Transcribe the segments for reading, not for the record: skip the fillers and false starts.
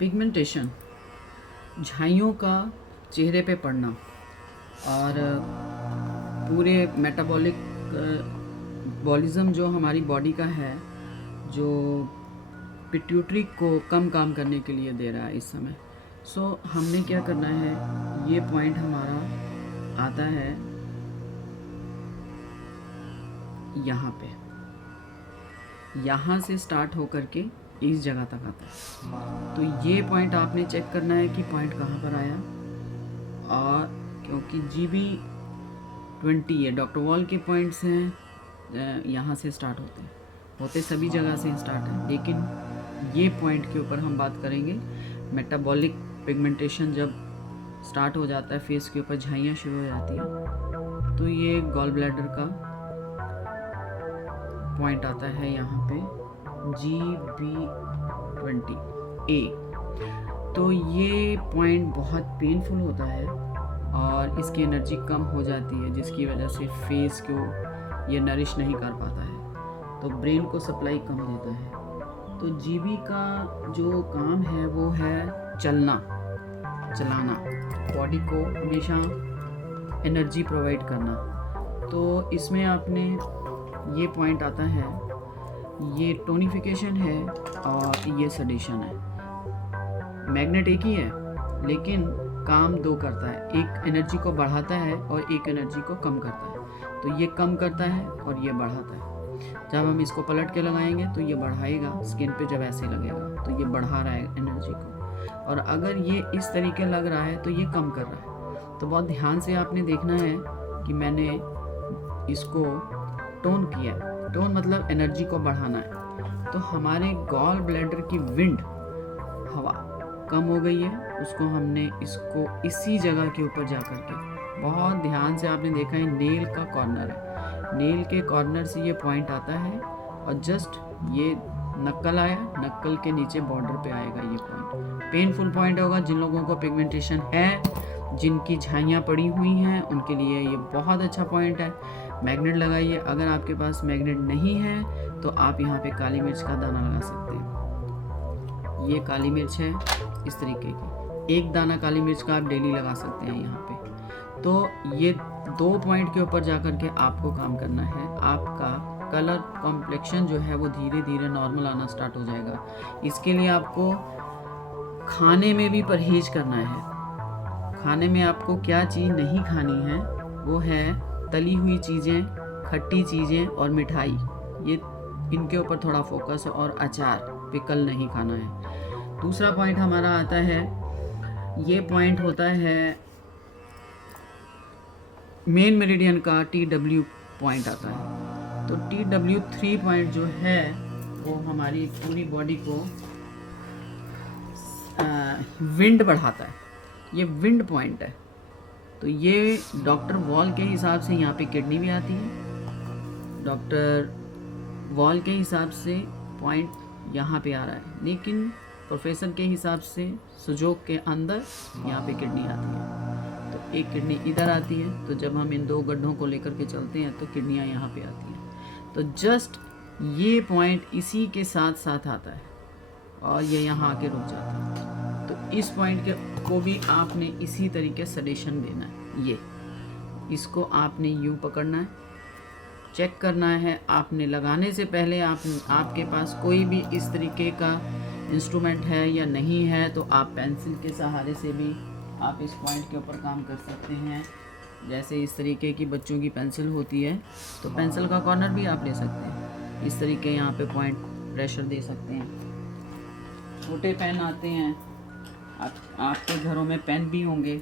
Pigmentation, झाइयों का चेहरे पे पड़ना और पूरे मेटाबॉलिक बॉलिज़म जो हमारी बॉडी का है, जो पिट्यूटरी को कम काम करने के लिए दे रहा है इस समय। हमने क्या करना है, ये पॉइंट हमारा आता है यहाँ पे, यहाँ से स्टार्ट होकर के इस जगह तक आता है। तो ये पॉइंट आपने चेक करना है कि पॉइंट कहाँ पर आया। और क्योंकि GB20 ये डॉक्टर वॉल के पॉइंट्स हैं, यहाँ से स्टार्ट होते सभी जगह से स्टार्ट है, लेकिन ये पॉइंट के ऊपर हम बात करेंगे। मेटाबॉलिक पिगमेंटेशन जब स्टार्ट हो जाता है, फेस के ऊपर झाइयाँ शुरू हो जाती हैं, तो ये गॉल ब्लैडर का पॉइंट आता है यहाँ पे GB20A। तो ये पॉइंट बहुत पेनफुल होता है और इसकी एनर्जी कम हो जाती है, जिसकी वजह से फेस को ये नरिश नहीं कर पाता है, तो ब्रेन को सप्लाई कम देता है। तो GB का जो काम है वो है चलाना, बॉडी को हमेशा एनर्जी प्रोवाइड करना। तो इसमें आपने ये पॉइंट आता है, ये टोनिफिकेशन है और ये सडेशन है। मैग्नेट एक ही है लेकिन काम दो करता है, एक एनर्जी को बढ़ाता है और एक एनर्जी को कम करता है। तो ये कम करता है और ये बढ़ाता है। जब हम इसको पलट के लगाएंगे तो ये बढ़ाएगा, स्किन पे जब ऐसे लगेगा तो ये बढ़ा रहा है एनर्जी को, और अगर ये इस तरीके लग रहा है तो ये कम कर रहा है। तो बहुत ध्यान से आपने देखना है कि मैंने इसको टोन किया है। टोन मतलब एनर्जी को बढ़ाना है। तो हमारे गॉल ब्लैडर की विंड, हवा कम हो गई है, उसको हमने इसको इसी जगह के ऊपर जा कर के बहुत ध्यान से आपने देखा है, नेल का कॉर्नर है, नेल के कॉर्नर से ये पॉइंट आता है और जस्ट ये नक्कल आया, नक्कल के नीचे बॉर्डर पे आएगा ये पॉइंट। पेनफुल पॉइंट होगा जिन लोगों को पिगमेंटेशन है, जिनकी झाइयाँ पड़ी हुई हैं, उनके लिए ये बहुत अच्छा पॉइंट है। मैग्नेट लगाइए। अगर आपके पास मैग्नेट नहीं है तो आप यहाँ पे काली मिर्च का दाना लगा सकते हैं। ये काली मिर्च है इस तरीके की, एक दाना काली मिर्च का आप डेली लगा सकते हैं यहाँ पे। तो ये 2 पॉइंट के ऊपर जाकर के आपको काम करना है। आपका कलर कॉम्प्लेक्शन जो है वो धीरे धीरे नॉर्मल आना स्टार्ट हो जाएगा। इसके लिए आपको खाने में भी परहेज करना है। खाने में आपको क्या चीज़ नहीं खानी है, वो है तली हुई चीज़ें, खट्टी चीज़ें और मिठाई, ये इनके ऊपर थोड़ा फोकस है, और अचार, पिकल नहीं खाना है। दूसरा पॉइंट हमारा आता है, ये पॉइंट होता है मेन मेरिडियन का TW पॉइंट आता है। तो TW3 पॉइंट जो है वो हमारी पूरी बॉडी को विंड बढ़ाता है। ये विंड पॉइंट है। तो ये डॉक्टर वॉल के हिसाब से यहाँ पे किडनी भी आती है। डॉक्टर वॉल के हिसाब से पॉइंट यहाँ पे आ रहा है, लेकिन प्रोफेसर के हिसाब से सुजोग के अंदर यहाँ पे किडनी आती है। तो एक किडनी इधर आती है, तो जब हम इन 2 गड्ढों को लेकर के चलते हैं तो किडनियाँ यहाँ पे आती हैं। तो जस्ट ये पॉइंट इसी के साथ साथ आता है और ये यहाँ आके रुक जाता है। तो इस पॉइंट को भी आपने इसी तरीके सडेशन देना है। ये इसको आपने यूँ पकड़ना है, चेक करना है। आपने लगाने से पहले आपके पास कोई भी इस तरीके का इंस्ट्रूमेंट है या नहीं है, तो आप पेंसिल के सहारे से भी आप इस पॉइंट के ऊपर काम कर सकते हैं। जैसे इस तरीके की बच्चों की पेंसिल होती है, तो पेंसिल का कॉर्नर भी आप ले सकते हैं। इस तरीके यहाँ पे पॉइंट प्रेशर दे सकते हैं। छोटे पेन आते हैं, आपके घरों में पेन भी होंगे,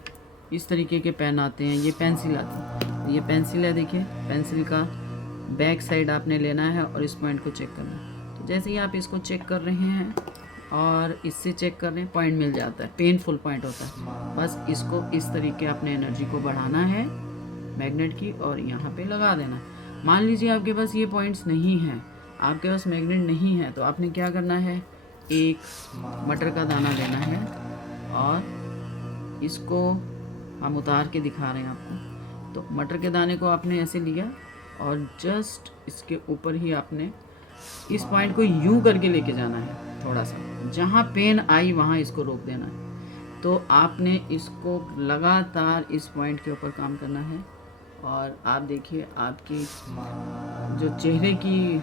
इस तरीके के पेन आते हैं। ये पेंसिल आती है, ये पेंसिल है, देखिए पेंसिल का बैक साइड आपने लेना है और इस पॉइंट को चेक करना है। तो जैसे ही आप इसको चेक कर रहे हैं और इससे चेक कर रहे हैं, पॉइंट मिल जाता है, पेनफुल पॉइंट होता है। बस इसको इस तरीके अपने एनर्जी को बढ़ाना है मैग्नेट की और यहाँ पे लगा देना है। मान लीजिए आपके पास ये पॉइंट्स नहीं हैं, आपके पास मैग्नेट नहीं है, तो आपने क्या करना है, एक मटर का दाना लेना है और इसको हम उतार के दिखा रहे हैं आपको। तो मटर के दाने को आपने ऐसे लिया और जस्ट इसके ऊपर ही आपने इस पॉइंट को यूं करके लेके जाना है, थोड़ा सा जहाँ पेन आई वहाँ इसको रोक देना है। तो आपने इसको लगातार इस पॉइंट के ऊपर काम करना है और आप देखिए आपकी जो चेहरे की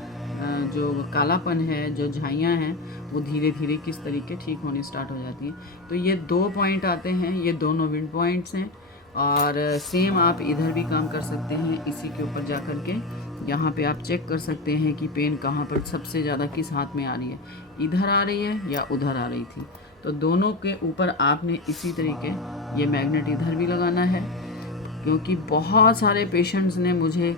जो कालापन है, जो झाइयाँ हैं, वो धीरे धीरे किस तरीके ठीक होनी स्टार्ट हो जाती हैं। तो ये 2 पॉइंट आते हैं, ये दोनों विंड पॉइंट्स हैं और सेम आप इधर भी काम कर सकते हैं। इसी के ऊपर जा कर के यहाँ पे आप चेक कर सकते हैं कि पेन कहाँ पर सबसे ज़्यादा किस हाथ में आ रही है, इधर आ रही है या उधर आ रही थी। तो दोनों के ऊपर आपने इसी तरीके ये मैग्नेट इधर भी लगाना है, क्योंकि बहुत सारे पेशेंट्स ने मुझे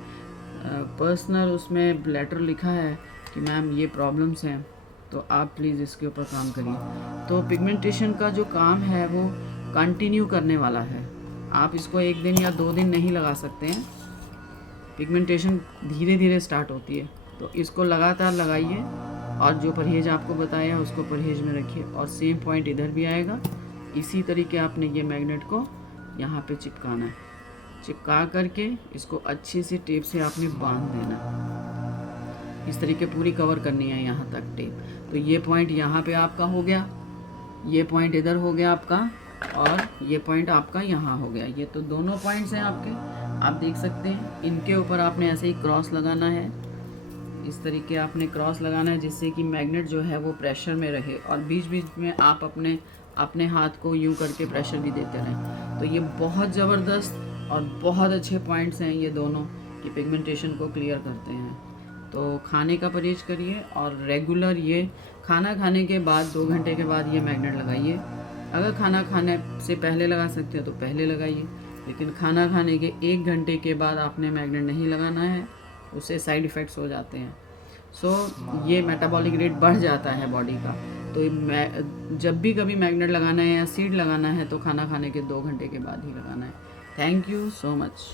पर्सनल उसमें लेटर लिखा है कि मैम ये प्रॉब्लम्स हैं, तो आप प्लीज़ इसके ऊपर काम करिए। तो पिगमेंटेशन का जो काम है वो कंटिन्यू करने वाला है। आप इसको 1 दिन या 2 दिन नहीं लगा सकते हैं। पिगमेंटेशन धीरे धीरे स्टार्ट होती है, तो इसको लगातार लगाइए और जो परहेज़ आपको बताया उसको परहेज़ में रखिए। और सेम पॉइंट इधर भी आएगा। इसी तरीके आपने ये मैग्नेट को यहाँ पे चिपकाना है। चिपका करके इसको अच्छी सी टेप से आपने बांध देना। इस तरीके पूरी कवर करनी है यहाँ तक टेप। तो ये पॉइंट यहाँ पे आपका हो गया, ये पॉइंट इधर हो गया आपका, और ये पॉइंट आपका यहाँ हो गया। ये तो दोनों पॉइंट्स हैं आपके, आप देख सकते हैं। इनके ऊपर आपने ऐसे ही क्रॉस लगाना है, इस तरीके आपने क्रॉस लगाना है, जिससे कि मैग्नेट जो है वो प्रेशर में रहे और बीच बीच में आप अपने हाथ को यूं करके प्रेशर भी देते रहें। तो ये बहुत ज़बरदस्त और बहुत अच्छे पॉइंट्स हैं ये दोनों, कि पिगमेंटेशन को क्लियर करते हैं। तो खाने का परहेज करिए और रेगुलर ये खाना खाने के बाद 2 घंटे के बाद ये मैग्नेट लगाइए। अगर खाना खाने से पहले लगा सकते हो तो पहले लगाइए, लेकिन खाना खाने के 1 घंटे के बाद आपने मैग्नेट नहीं लगाना है, उससे साइड इफ़ेक्ट्स हो जाते हैं। ये मेटाबॉलिक रेट बढ़ जाता है बॉडी का। तो जब भी कभी मैग्नेट लगाना है या सीड लगाना है तो खाना खाने के 2 घंटे के बाद ही लगाना है। Thank you so much.